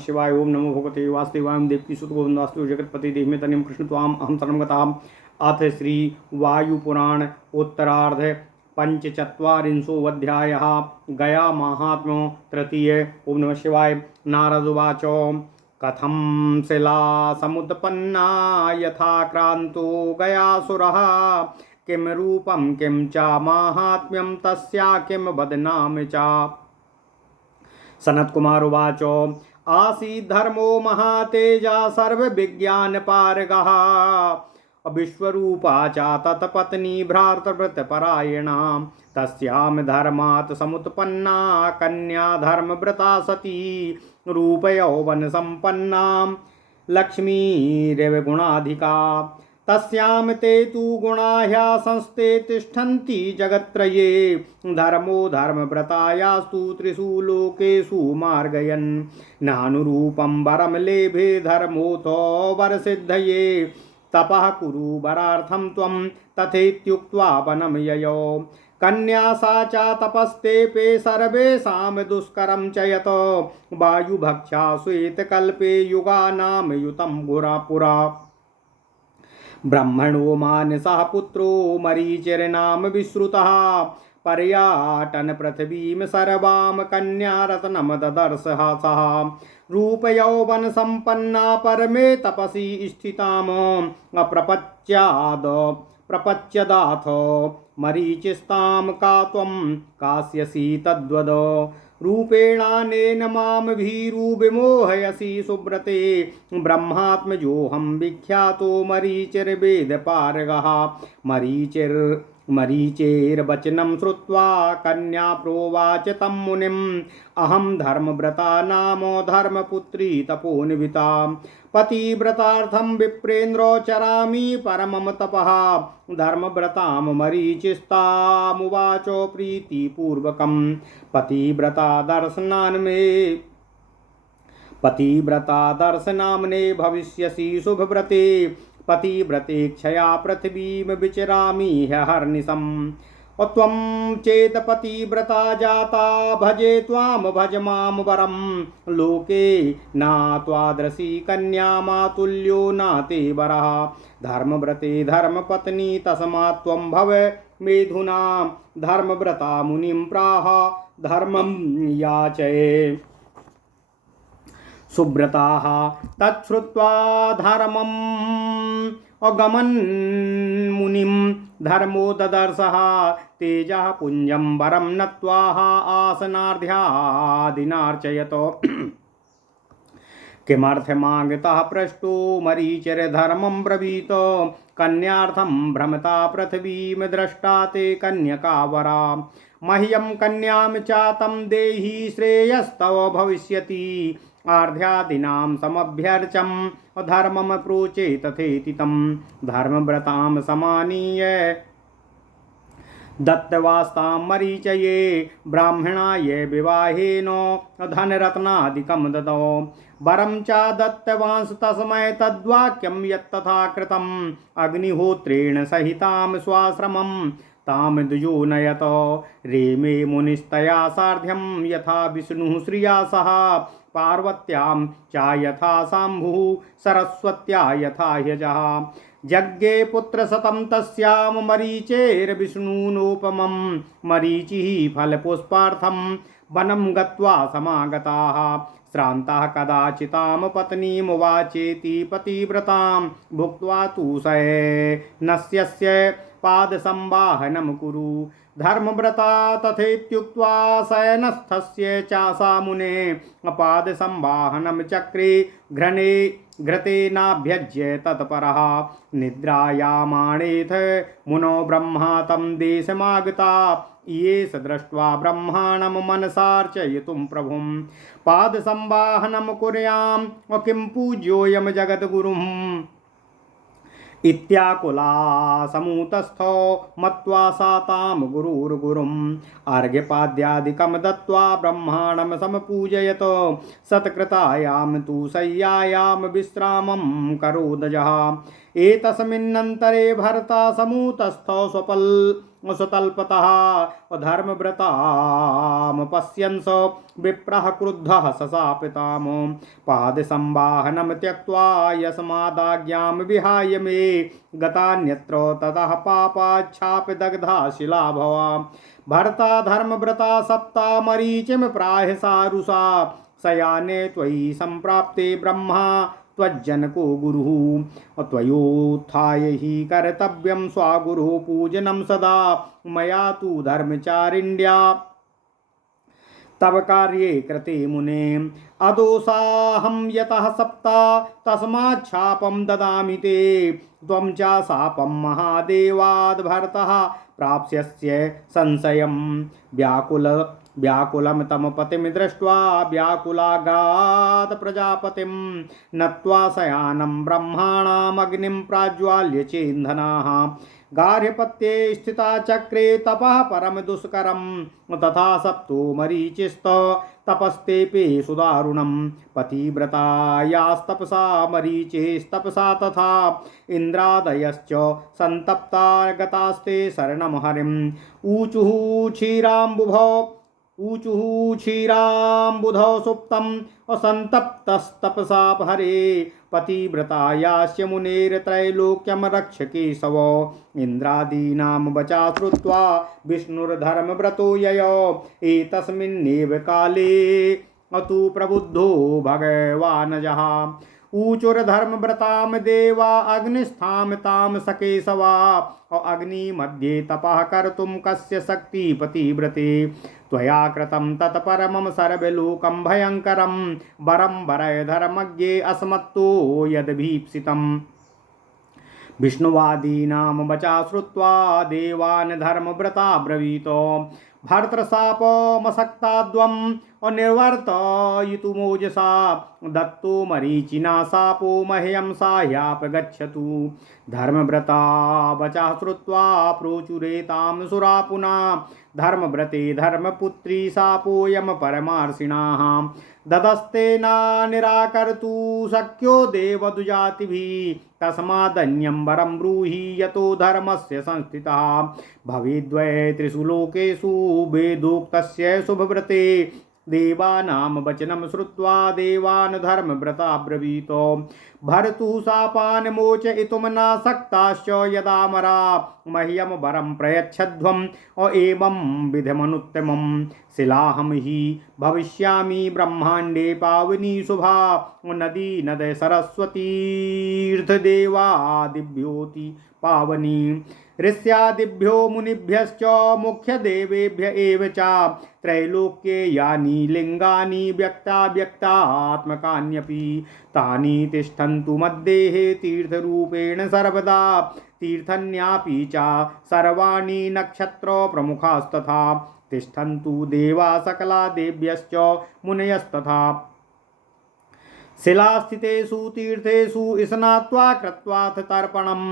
शिवाय ओम नमो भगवते वासुदेवाय देवकी सुत गोविंदास्तु जगतपति देहमे तनिम कृष्ण त्वाम अहम शरणं गताम्। अथ श्री वायुपुराण उत्तरार्ध पंचचत्वारिंशोऽध्यायः गया महात्म्यो तृतीय। ओम नमः शिवाय। नारद उवाच कथं शिला समुत्पन्ना यथा क्रांतो गयासुरः किं रूपं किं च माहात्म्यं तस्या किं वदनाम च। सनत्कुमार उवाच आसीत् धर्मो महातेजा सर्वविज्ञानपारगः विश्वरूपा च तत्पत्नी भ्रातृव्रतपरायणा तस्यां धर्मात् समुत्पन्ना कन्या धर्मव्रता सती रूपयौवनसम्पन्ना लक्ष्मीरेव गुणाधिका तस्यां ते तु गुणाह्या संस्ते तिष्ठन्ति जगत्त्रये धर्मो धर्मव्रतायास्तु त्रिषु लोकेषु मार्गयन् नानुरूपं वरं लेभे धर्मोऽथो वरसिद्धये तपः कुरु वरार्थं त्वं तथेत्युक्त्वा वनं ययौ कन्या सा च तपस्तेपे सर्वेषां दुष्करं च यत वायुभक्षा श्वेतकल्पे युगानां युतं पुरा ब्रह्मणो मानसः पुत्रो मरीचिर्नाम विश्रुतः पर्याटन पृथ्वीं सर्वां कन्यारत्नं ददर्शः सः रूपयौवन सम्पन्ना परमे तपसि स्थिताम् प्रपच्यदाथ मरीचिस्तां का त्वं कास्यसि तद्वद रूपेणानेन मां भीरु विमोहयसि सुव्रते ब्रह्मात्मजोऽहं विख्यातो मरीचिर्वेदपारगः मरीचेर्वचनं श्रुत्वा कन्या प्रोवाच तं मुनिम् अहं धर्मव्रता नाम धर्मपुत्री तपोनिविता पतिव्रतार्थं विप्रेन्द्रो चरामि परमं तपः धर्मव्रतां मरीचिस्तामुवाच प्रीतिपूर्वकं पतिव्रता दर्शनाम्ने भविष्यसि शुभव्रते पतिव्रते क्षया पृथिवीं विचरामि ह्यहर्निशम् त्वं चेत् पतिव्रता जाता भजे त्वां भज मां वरं लोके न त्वादृशी कन्या मातुल्यो न ते वरः धर्मव्रते धर्मपत्नी तस्मात् त्वं भव मेधुना धर्मव्रता मुनिं प्राह धर्मं याचये सुव्रताः तच्छ्रुत्वा धर्मम् अगमन् मुनिं धर्मो ददर्शः तेजः पुञ्जं वरं नत्वाः आसनार्ध्यादिनार्चयत किमर्थमागतः पृष्टो मरीचिर्धर्मं ब्रवीत कन्यार्थं भ्रमता पृथिवीं दृष्टा ते कन्यकावरा मह्यं कन्यां चातं देहि श्रेयस्तव भविष्यति आर्ध्यादीनां समभ्यर्चं धर्मं प्रोचे तथेति तं धर्मव्रतां समानीय दत्तवास्तां मरीचये ब्राह्मणाय विवाहेन धनरत्नादिकं ददौ वरं च दत्तवांस तस्मै तद्वाक्यं यत्तथा कृतम् अग्निहोत्रेण सहितां स्वाश्रमं तां द्विजो नयत रेमे मुनिस्तया सार्ध्यं यथा विष्णुः श्रिया सह पार्वत्यां च यथा शाम्भुः सरस्वत्या यथा ह्यजः यज्ञे पुत्रशतं तस्यां मरीचेर्विष्णुनोपमं मरीचिः फलपुष्पार्थं वनं गत्वा समागताः श्रान्ताः कदाचितां पत्नीमुवाचेति पतिव्रतां भुक्त्वा तु शयनस्य पादसंवाहनं कुरु धर्मव्रता तथेत्युक्त्वा शयनस्थस्य चासा मुने पादसंवाहनं चक्रे घृतेनाभ्यज्य तत्परः निद्रायामाणेथ मुनो ब्रह्मा तं देशमागता येष दृष्ट्वा ब्रह्माणं मनसार्चयितुं प्रभुं पादसंवाहनं कुर्यां किं पूज्योऽयं जगद्गुरुम् इत्याकुला समूतस्थो मत्वा सातां गुरुर्गुरुम् अर्घ्यपाद्यादिकं दत्त्वा ब्रह्माणं समपूजयत सत्कृतायां तु शय्यायां विश्रामं करोदजः एतस्मिन्नन्तरे भर्ता समूतस्थो सुतल्पतः धर्मव्रतां पश्यन्स विप्रः क्रुद्धः सशापिताम् पादसंवाहनं त्यक्त्वा यस्मादाज्ञां विहाय मे गतान्यत्र ततः पापाच्छापि दग्धा शिला भवा भर्ता धर्मव्रता सप्ता मरीचिं प्राहसारुषा शयाने त्वयि सम्प्राप्ते ब्रह्मा त्वज्जनको गुरुः त्वयोत्थाय हि कर्तव्यं स्वागुरुः पूजनं सदा मया तु धर्मचारिण्या तव कार्ये कृते मुने अदोषाहं यतः सप्ता तस्माच्छापं ददामि ते त्वं च शापं महादेवाद् भर्तः प्राप्स्यस्य संशयं व्याकुलं तम पतिं दृष्ट्वा व्याकुलागात् प्रजापतिं नत्वा शयानं ब्रह्माणामग्निं प्राज्वाल्य चेन्धनाः गार्हपत्ये स्थिता चक्रे तपः परम दुष्करं तथा सप्तो मरीचिस्त तपस्तेपे सुदारुणं पतिव्रतायास्तपसा मरीचेस्तपसा तथा इन्द्रादयश्च सन्तप्ता गतास्ते शरणं हरिम् ऊचुः क्षीराम्बुधौ सुप्तम् असन्तप्तस्तपसा हरे पतिव्रतायास्य मुनेर्त्रैलोक्यं रक्ष केशव इन्द्रादीनां वचा श्रुत्वा विष्णुर्धर्मव्रतो ययो एतस्मिन्नेव काले अतु प्रबुद्धो भगवानजः ऊचुर्धर्मव्रतां देवा अग्निस्थां तां सकेशवा अग्नि मध्ये तपः कर्तुं कस्य शक्ति पतिव्रते त्वया कृतं तत्परमं सर्वलोकं भयङ्करं वरं वरय धर्मज्ञे अस्मत्तो यद्भीप्सितम् विष्णुवादीनां वचा श्रुत्वा देवान् धर्मव्रता ब्रवीतो भर्तृशापमसक्ताद्वम् अनिर्वर्तयितुमोजसा दत्तो मरीचिना शापो मह्यं साह्यापगच्छतु धर्मव्रता वचा श्रुत्वा प्रोचुरेतां सुरा पुनः धर्मव्रते धर्मपुत्री शापोऽयं परमार्षिणाः ददस्तेना निराकर्तु शक्यो देवदुजातिभिः तस्मादन्यं वरं ब्रूहि यतो धर्मस्य संस्थितः भवेद्वै त्रिषु लोकेषु वेदोक्तस्य शुभव्रते देवानां वचनं श्रुत्वा देवान् धर्मव्रता ब्रवीतो भर्तुः शापान् मोचयितुं न शक्ताश्च यदा मरा मह्यं वरं प्रयच्छध्वम् एवं विधिमनुत्तमं शिलाहं हि भविष्यामि ब्रह्माण्डे पावनी शुभा नदी नद सरस्वतीर्थ पावनी ऋष्यादिभ्यो मुनिभ्यश्च मुख्यदेवेभ्य एव च त्रैलोक्ये यानि लिङ्गानि व्यक्ताव्यक्तात्मकान्यपि तानि तिष्ठन्तु मद्देहे तीर्थरूपेण सर्वदा तीर्थन्यापि च सर्वाणि नक्षत्रप्रमुखास्तथा तिष्ठन्तु देवा सकला देव्यश्च मुनयस्तथा शिलास्थितेषु तीर्थेषु स्नात्वा कृत्वाथ तर्पणं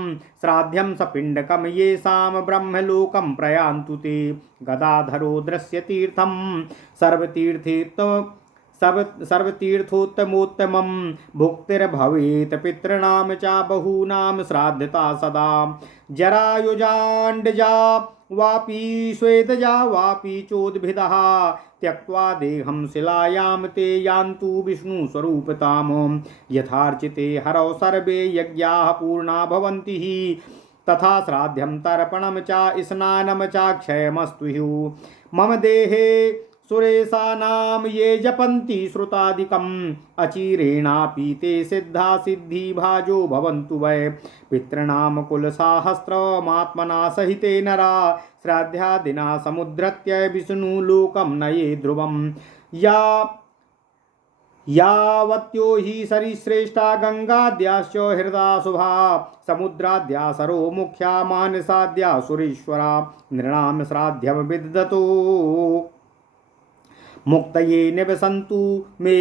श्राद्धं सपिण्डकं येषां ब्रह्मलोकं प्रयान्तु ते गदाधरो दृश्यतीर्थं सर्वतीर्थोत्तमोत्तमं भुक्तिर्भवेत् पितॄणां च बहूनां श्राद्धता सदा जरायुजाण्डजा वापि श्वेतजा वापि चोद्भिदः त्यक्त्वा देहं शिलायां ते यान्तु विष्णुस्वरूपतां यथार्चिते हरौ सर्वे यज्ञाः पूर्णा भवन्ति तथा श्राद्धं तर्पणं च स्नानं च क्षयमस्तु मम देहे सुरेशानां ये जपन्ति श्रुतादिकम् अचिरेणापि ते सिद्धा सिद्धिभाजो भवन्तु वै पितॄणां कुलसाहस्रमात्मना सहिते नरा श्राद्धादिना समुद्धृत्य विष्णुलोकं नये ध्रुवम् यावत्यो हि सरिश्रेष्ठा गंगाद्याश्च हृदा शुभा समुद्राद्या सरो मुख्या मानसाद्या सुरेश्वरा नृणां श्राद्धं विदधतो मुक्तये निवसन्तु मे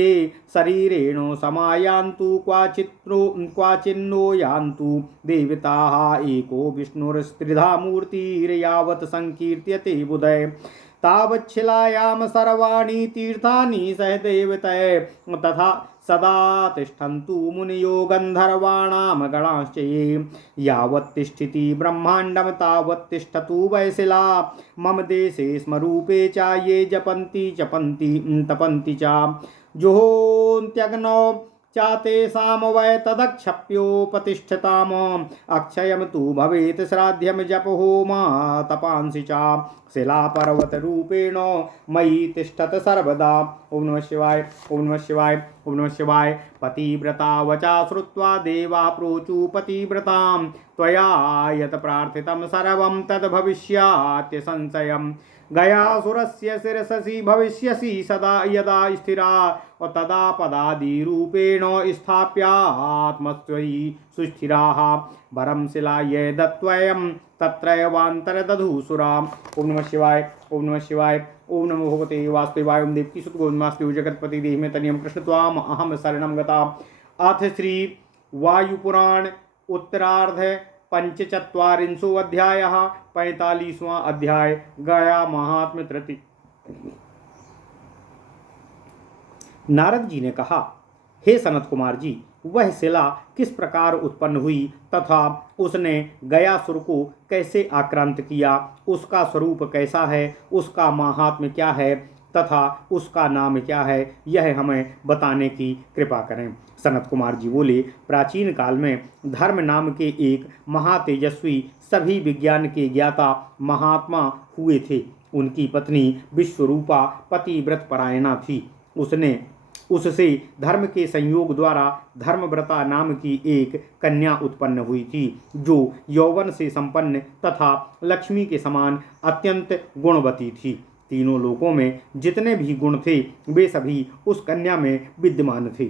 शरीरेण समायान्तु क्वाचिन्नो यान्तु देवताः एको विष्णुस्त्रिधा मूर्तिर्यावत् संकीर्त्यते बुधै तावच्छिलायां सर्वाणि तीर्थानि सहदेवतये तथा सदा तिष्ठन्तु मुनयो गन्धर्वाणां गणाश्च ये यावत् तिष्ठति ब्रह्माण्डं तावत् तिष्ठतु वैशिला मम देशे स्मरूपे च ये जपन्ति तपन्ति च जुहोन्त्यग्नौ चातेषां वै तदक्षप्योपतिष्ठताम् अक्षयं तु भवेत् श्राद्धं जपहोमा तपांसि च शिलापर्वतरूपेण मयि तिष्ठत सर्वदा। ओम नमः शिवाय, ओम नमः शिवाय, ओम नमः शिवाय। पतिव्रता वचा श्रुत्वा देवा प्रोचु पतिव्रतां त्वया यत् प्रार्थितं सर्वं तद्भविष्यात् संशयम् गयासुरस्य शिरसि भविष्यसि सदा यदा स्थिरा तदा पदादिरूपेण स्थाप्यात्मस्त्वयि सुस्थिराः वरं शिलायै दत्त्वयं तत्रैवान्तर्दधुसुरा। ओम नमः शिवाय, ओम नमः शिवाय, ओम नमो भगवते वासुदेवाय। ओम देवकी सुत गोविंदमास्तु जगतपति देहि में तनियम कृष्ण त्वाम अहम शरणं गता। अथ श्री वायुपुराण उत्तरार्ध पंचचत्वारिंशो अध्यायः 45वां अध्याय गया महात्म्य तृतीय। नारद जी ने कहा, हे सनत कुमार जी, वह शिला किस प्रकार उत्पन्न हुई तथा उसने गयासुर को कैसे आक्रांत किया, उसका स्वरूप कैसा है, उसका महात्म्य क्या है तथा उसका नाम क्या है, यह हमें बताने की कृपा करें। सनत कुमार जी बोले, प्राचीन काल में धर्म नाम के एक महातेजस्वी सभी विज्ञान के ज्ञाता महात्मा हुए थे। उनकी पत्नी विश्वरूपा पतिव्रत परायणा थी। उससे धर्म के संयोग द्वारा धर्मव्रता नाम की एक कन्या उत्पन्न हुई थी, जो यौवन से संपन्न तथा लक्ष्मी के समान अत्यंत गुणवती थी। तीनों लोकों में जितने भी गुण थे वे सभी उस कन्या में विद्यमान थे।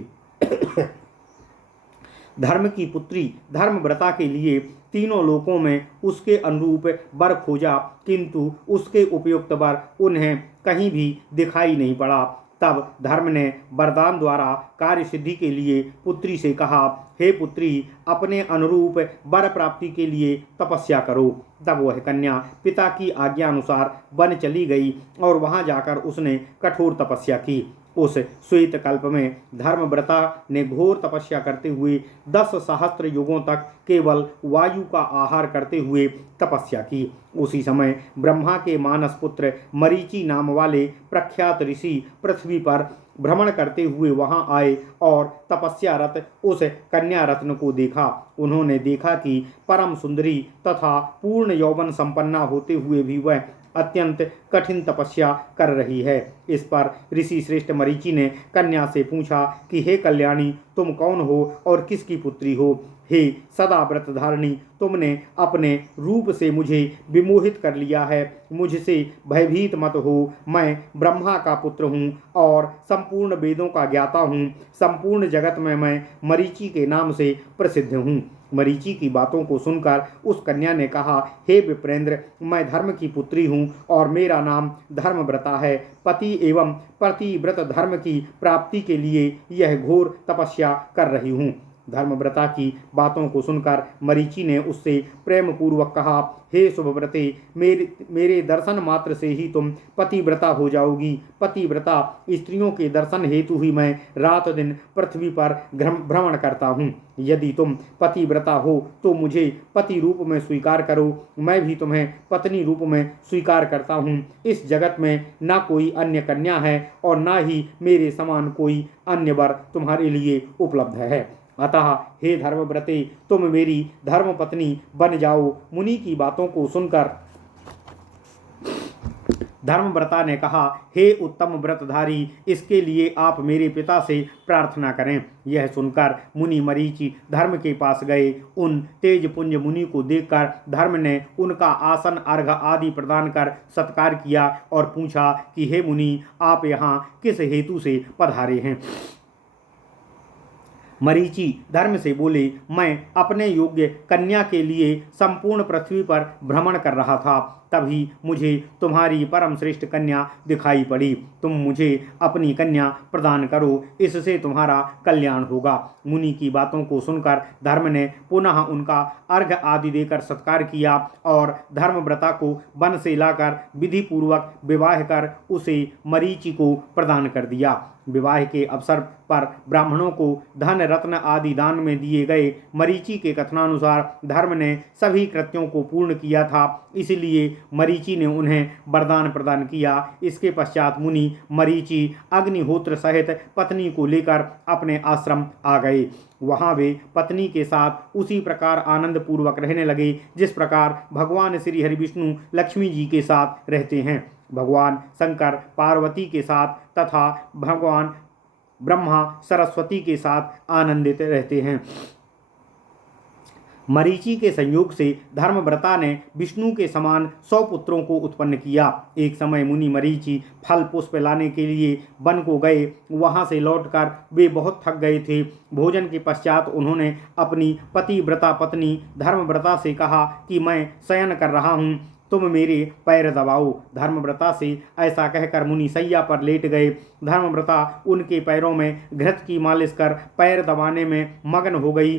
धर्म की पुत्री धर्मव्रता के लिए तीनों लोकों में उसके अनुरूप वर खोजा, किंतु उसके उपयुक्त वर उन्हें कहीं भी दिखाई नहीं पड़ा। तब धर्म ने वरदान द्वारा कार्य सिद्धि के लिए पुत्री से कहा, हे पुत्री, अपने अनुरूप वर प्राप्ति के लिए तपस्या करो। तब वह कन्या पिता की आज्ञा अनुसार वन चली गई और वहां जाकर उसने कठोर तपस्या की। उस श्वेत कल्प में धर्मव्रता ने घोर तपस्या करते हुए 10 सहस्त्र युगों तक केवल वायु का आहार करते हुए तपस्या की। उसी समय ब्रह्मा के मानस पुत्र मरीचि नाम वाले प्रख्यात ऋषि पृथ्वी पर भ्रमण करते हुए वहां आए और तपस्यारत उस कन्या रत्न को देखा। उन्होंने देखा कि परम सुंदरी तथा पूर्ण यौवन संपन्ना होते हुए भी वह अत्यंत कठिन तपस्या कर रही है। इस पर ऋषि श्रेष्ठ मरीचि ने कन्या से पूछा कि हे कल्याणी, तुम कौन हो और किसकी पुत्री हो? हे सदा व्रत धारिणी, तुमने अपने रूप से मुझे विमोहित कर लिया है। मुझसे भयभीत मत हो। मैं ब्रह्मा का पुत्र हूँ और संपूर्ण वेदों का ज्ञाता हूँ। संपूर्ण जगत में मैं मरीचि के नाम से प्रसिद्ध हूँ। मरीचि की बातों को सुनकर उस कन्या ने कहा, हे विप्रेंद्र, मैं धर्म की पुत्री हूँ और मेरा नाम धर्मव्रता है। पति एवं पतिव्रत धर्म की प्राप्ति के लिए यह घोर तपस्या कर रही हूँ। धर्मव्रता की बातों को सुनकर मरीचि ने उससे प्रेम पूर्वक कहा, हे शुभव्रते, मेरे दर्शन मात्र से ही तुम पतिव्रता हो जाओगी। पतिव्रता स्त्रियों के दर्शन हेतु ही मैं रात दिन पृथ्वी पर भ्रमण करता हूँ। यदि तुम पतिव्रता हो तो मुझे पति रूप में स्वीकार करो। मैं भी तुम्हें पत्नी रूप में स्वीकार करता हूँ। इस जगत में ना कोई अन्य कन्या है और ना ही मेरे समान कोई अन्य वर तुम्हारे लिए उपलब्ध है। अतः हे धर्मव्रते, तुम मेरी धर्मपत्नी बन जाओ। मुनि की बातों को सुनकर धर्मव्रता ने कहा, हे उत्तम व्रतधारी, इसके लिए आप मेरे पिता से प्रार्थना करें। यह सुनकर मुनि मरीचि धर्म के पास गए। उन तेजपुंज मुनि को देखकर धर्म ने उनका आसन अर्घ आदि प्रदान कर सत्कार किया और पूछा कि हे मुनि, आप यहाँ किस हेतु से पधारे हैं? मरीचि धर्म से बोले, मैं अपने योग्य कन्या के लिए संपूर्ण पृथ्वी पर भ्रमण कर रहा था। तभी मुझे तुम्हारी परम श्रेष्ठ कन्या दिखाई पड़ी। तुम मुझे अपनी कन्या प्रदान करो, इससे तुम्हारा कल्याण होगा। मुनि की बातों को सुनकर धर्म ने पुनः उनका अर्घ्य आदि देकर सत्कार किया और धर्मव्रता को वन से लाकर विधि पूर्वक विवाह कर उसे मरीचि को प्रदान कर दिया। विवाह के अवसर पर ब्राह्मणों को धन रत्न आदि दान में दिए गए। मरीचि के कथनानुसार धर्म ने सभी कृत्यों को पूर्ण किया था, इसलिए मरीचि ने उन्हें वरदान प्रदान किया। इसके पश्चात मुनि मरीचि अग्निहोत्र सहित पत्नी को लेकर अपने आश्रम आ गए। वहाँ वे पत्नी के साथ उसी प्रकार आनंद पूर्वक रहने लगे जिस प्रकार भगवान श्री हरि विष्णु लक्ष्मी जी के साथ रहते हैं। भगवान शंकर पार्वती के साथ तथा भगवान ब्रह्मा सरस्वती के साथ आनंदित रहते हैं। मरीचि के संयोग से धर्मव्रता ने विष्णु के समान 100 पुत्रों को उत्पन्न किया। एक समय मुनि मरीचि फल पुष्प लाने के लिए वन को गए। वहां से लौटकर वे बहुत थक गए थे। भोजन के पश्चात उन्होंने अपनी पतिव्रता पत्नी धर्मव्रता से कहा कि मैं शयन कर रहा हूँ, तुम मेरे पैर दबाओ। धर्मव्रता से ऐसा कहकर मुनि सैया पर लेट गए। धर्मव्रता उनके पैरों में घृत की मालिश कर पैर दबाने में मग्न हो गई।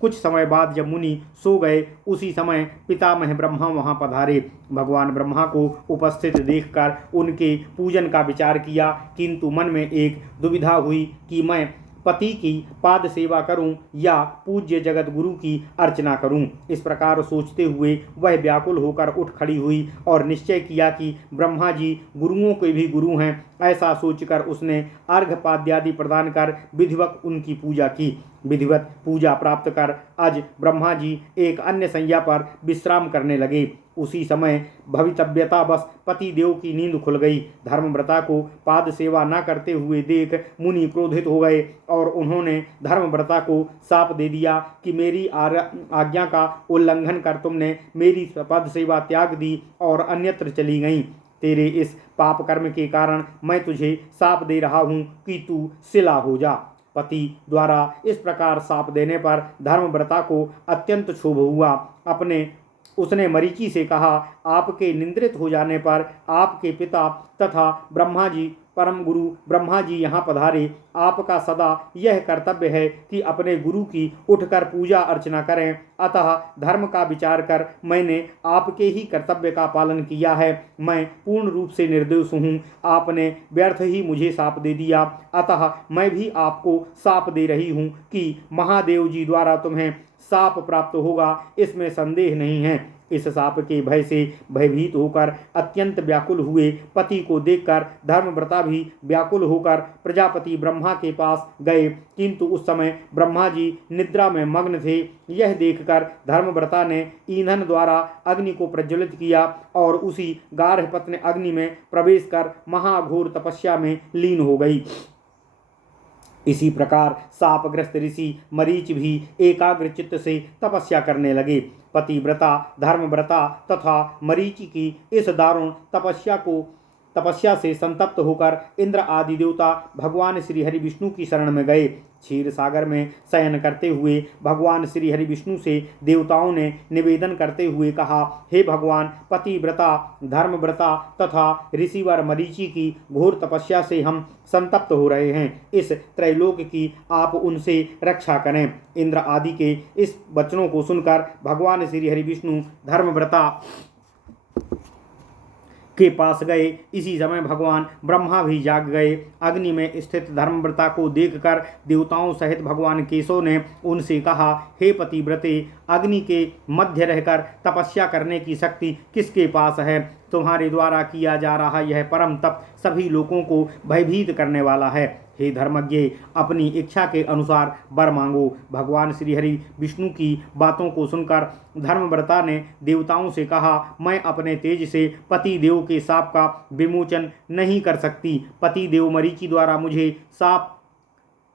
कुछ समय बाद जब मुनि सो गए, उसी समय पितामह ब्रह्मा वहां पधारे। भगवान ब्रह्मा को उपस्थित देखकर उनके पूजन का विचार किया, किंतु मन में एक दुविधा हुई कि मैं पति की पाद सेवा करूं या पूज्य जगत गुरु की अर्चना करूं। इस प्रकार सोचते हुए वह व्याकुल होकर उठ खड़ी हुई और निश्चय किया कि ब्रह्मा जी गुरुओं के भी गुरु हैं। ऐसा सोचकर उसने अर्घ्यपाद्यादि प्रदान कर विधिवत उनकी पूजा की। विधिवत पूजा प्राप्त कर आज ब्रह्मा जी एक अन्य शैया पर विश्राम करने लगे। उसी समय भवितव्यतावश पति देव की नींद खुल गई। धर्मव्रता को पाद सेवा न करते हुए देख मुनि क्रोधित हो गए और उन्होंने धर्मव्रता को शाप दे दिया कि मेरी आज्ञा का उल्लंघन कर तुमने मेरी पद सेवा त्याग दी और अन्यत्र चली गई। तेरे इस पाप कर्म के कारण मैं तुझे शाप दे रहा हूँ कि तू शिला हो जा। पति द्वारा इस प्रकार शाप देने पर धर्मव्रता को अत्यंत क्षोभ हुआ। उसने मरीचि से कहा, आपके निंद्रित हो जाने पर आपके पिता तथा ब्रह्मा जी परम गुरु ब्रह्मा जी यहाँ पधारे। आपका सदा यह कर्तव्य है कि अपने गुरु की उठकर पूजा अर्चना करें। अतः धर्म का विचार कर मैंने आपके ही कर्तव्य का पालन किया है। मैं पूर्ण रूप से निर्दोष हूँ। आपने व्यर्थ ही मुझे शाप दे दिया, अतः मैं भी आपको शाप दे रही हूँ कि महादेव जी द्वारा तुम्हें शाप प्राप्त होगा, इसमें संदेह नहीं है। इस शाप के भय से भयभीत होकर अत्यंत व्याकुल हुए पति को देखकर धर्मव्रता भी व्याकुल होकर प्रजापति ब्रह्मा के पास गए, किंतु उस समय ब्रह्मा जी निद्रा में मग्न थे। यह देखकर धर्मव्रता ने ईंधन द्वारा अग्नि को प्रज्वलित किया और उसी गार्हपत्न अग्नि में प्रवेश कर महाघोर तपस्या में लीन हो गई। इसी प्रकार शापग्रस्त ऋषि मरीच भी एकाग्र चित्त से तपस्या करने लगे। पतिव्रता धर्मव्रता तथा मरीचि की इस दारुण तपस्या से संतप्त होकर इंद्र आदि देवता भगवान श्री हरि विष्णु की शरण में गए। क्षीर सागर में शयन करते हुए भगवान श्री हरि विष्णु से देवताओं ने निवेदन करते हुए कहा, हे भगवान, पतिव्रता धर्मव्रता तथा ऋषिवर मरीचि की घोर तपस्या से हम संतप्त हो रहे हैं। इस त्रैलोक की आप उनसे रक्षा करें। इंद्र आदि के इस वचनों को सुनकर भगवान श्री हरि विष्णु धर्मव्रता के पास गए। इसी समय भगवान ब्रह्मा भी जाग गए। अग्नि में स्थित धर्मव्रता को देखकर देवताओं सहित भगवान केशव ने उनसे कहा, हे पतिव्रते, अग्नि के मध्य रहकर तपस्या करने की शक्ति किसके पास है? तुम्हारे द्वारा किया जा रहा यह परम तप सभी लोगों को भयभीत करने वाला है। हे धर्मज्ञ, अपनी इच्छा के अनुसार वर मांगो। भगवान श्री हरि विष्णु की बातों को सुनकर धर्मव्रता ने देवताओं से कहा, मैं अपने तेज से पति देव के शाप का विमोचन नहीं कर सकती। पति देव मरीचि द्वारा मुझे शाप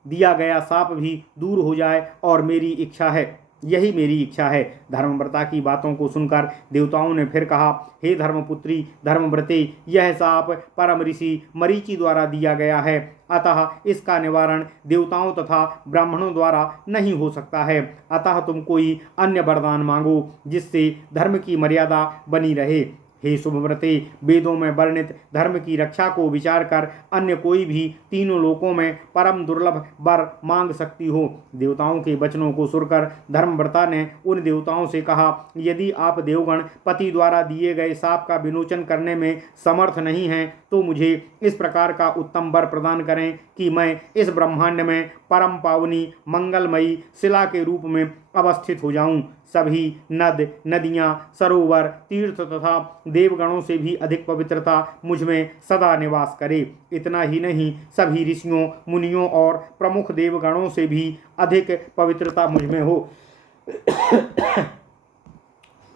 दिया गया शाप भी दूर हो जाए और मेरी इच्छा है यही मेरी इच्छा है। धर्मव्रता की बातों को सुनकर देवताओं ने फिर कहा, हे धर्मपुत्री धर्मव्रते, यह शाप परम ऋषि मरीचि द्वारा दिया गया है, अतः इसका निवारण देवताओं तथा ब्राह्मणों द्वारा नहीं हो सकता है। अतः तुम कोई अन्य वरदान मांगो जिससे धर्म की मर्यादा बनी रहे। हे शुभव्रते, वेदों में वर्णित धर्म की रक्षा को विचार कर अन्य कोई भी तीनों लोकों में परम दुर्लभ वर मांग सकती हो। देवताओं के वचनों को सुनकर धर्मव्रता ने उन देवताओं से कहा, यदि आप देवगण पति द्वारा दिए गए शाप का विमोचन करने में समर्थ नहीं हैं तो मुझे इस प्रकार का उत्तम वर प्रदान करें कि मैं इस ब्रह्मांड में परम पावनी मंगलमयी शिला के रूप में अवस्थित हो जाऊं। सभी नद नदियां सरोवर तीर्थ तथा देवगणों से भी अधिक पवित्रता मुझ में सदा निवास करे। इतना ही नहीं, सभी ऋषियों मुनियों और प्रमुख देवगणों से भी अधिक पवित्रता मुझ में हो।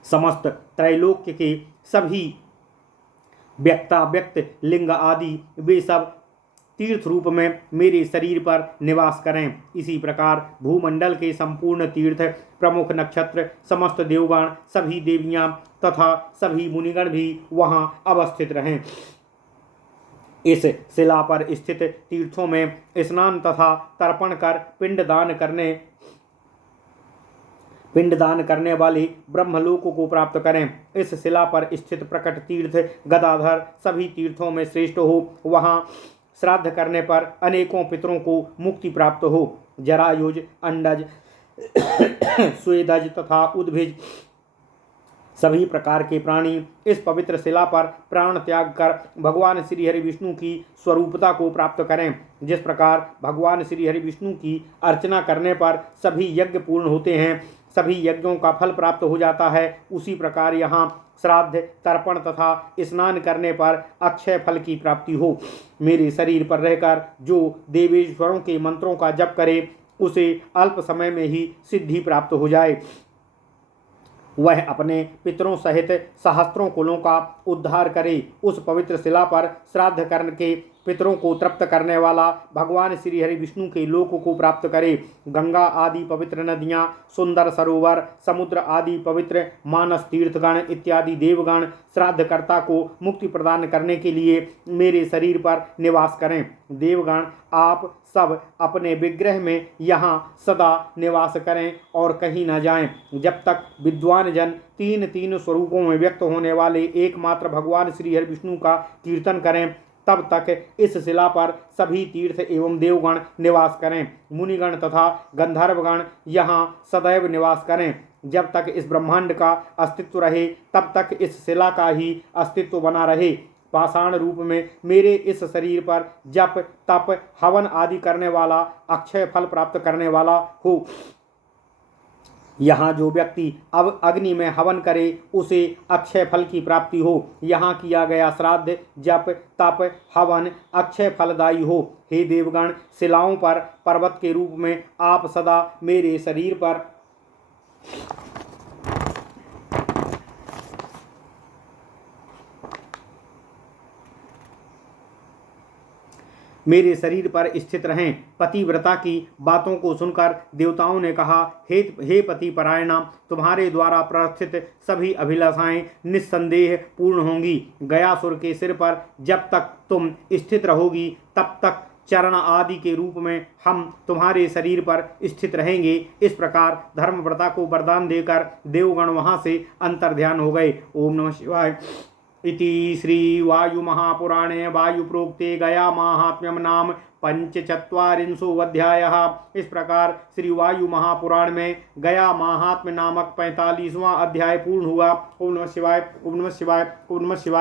समस्त त्रैलोक्य के सभी व्यक्त लिंग आदि वे सब तीर्थ रूप में मेरे शरीर पर निवास करें। इसी प्रकार भूमंडल के संपूर्ण तीर्थ, प्रमुख नक्षत्र, समस्त देवगण, सभी देवियां तथा सभी मुनिगण भी वहां अवस्थित रहें। इस शिला पर स्थित तीर्थों में स्नान तथा तर्पण कर पिंडदान करने वाले ब्रह्मलोक को प्राप्त करें। इस शिला पर स्थित प्रकट तीर्थ गदाधर सभी तीर्थों में श्रेष्ठ हो। वहाँ श्राद्ध करने पर अनेकों पितरों को मुक्ति प्राप्त हो। जरायुज, अंडज, स्वेदज तथा उद्भिज सभी प्रकार के प्राणी इस पवित्र शिला पर प्राण त्याग कर भगवान श्री हरि विष्णु की स्वरूपता को प्राप्त करें। जिस प्रकार भगवान श्री हरि विष्णु की अर्चना करने पर सभी यज्ञ पूर्ण होते हैं, सभी यज्ञों का फल प्राप्त हो जाता है, उसी प्रकार यहाँ श्राद्ध, तर्पण तथा स्नान करने पर अक्षय फल की प्राप्ति हो। मेरे शरीर पर रहकर जो देवेश्वरों के मंत्रों का जप करे उसे अल्प समय में ही सिद्धि प्राप्त हो जाए। वह अपने पितरों सहित सहस्त्रों कुलों का उद्धार करे। उस पवित्र शिला पर श्राद्ध करके पितरों को तृप्त करने वाला भगवान श्री हरि विष्णु के लोक को प्राप्त करे। गंगा आदि पवित्र नदियाँ, सुंदर सरोवर, समुद्र आदि पवित्र मानस तीर्थगण इत्यादि देवगण श्राद्धकर्ता को मुक्ति प्रदान करने के लिए मेरे शरीर पर निवास करें। देवगण आप सब अपने विग्रह में यहाँ सदा निवास करें और कहीं न जाएं, जब तक विद्वान जन तीन तीन स्वरूपों में व्यक्त होने वाले एकमात्र भगवान श्री हरि विष्णु का कीर्तन करें, तब तक इस शिला पर सभी तीर्थ एवं देवगण निवास करें। मुनिगण तथा गंधर्वगण यहाँ सदैव निवास करें। जब तक इस ब्रह्मांड का अस्तित्व रहे तब तक इस शिला का ही अस्तित्व बना रहे। पाषाण रूप में मेरे इस शरीर पर जप, तप, हवन आदि करने वाला अक्षय फल प्राप्त करने वाला हो। यहाँ जो व्यक्ति अब अग्नि में हवन करे उसे अक्षय फल की प्राप्ति हो। यहाँ किया गया श्राद्ध, जप, तप, हवन अक्षय फलदायी हो। हे देवगण, शिलाओं पर पर्वत के रूप में आप सदा मेरे शरीर पर स्थित रहें। पतिव्रता की बातों को सुनकर देवताओं ने कहा, हे पति परायणा, तुम्हारे द्वारा प्रार्थित सभी अभिलाषाएं निस्संदेह पूर्ण होंगी। गयासुर के सिर पर जब तक तुम स्थित रहोगी तब तक चरण आदि के रूप में हम तुम्हारे शरीर पर स्थित रहेंगे। इस प्रकार धर्मव्रता को वरदान देकर देवगण वहां से अंतर्ध्यान हो गए। ओम नमः शिवाय। इति श्री वायु महापुराणे वायुप्रोक्ते गया माहात्म्यम नाम 45वां अध्याय। इस प्रकार श्री वायु महापुराण में गया महात्म्य नामक 45वां अध्याय पूर्ण हुआ। ओम नमः शिवाय, ओम नमः शिवाय, ओम नमः शिवाय।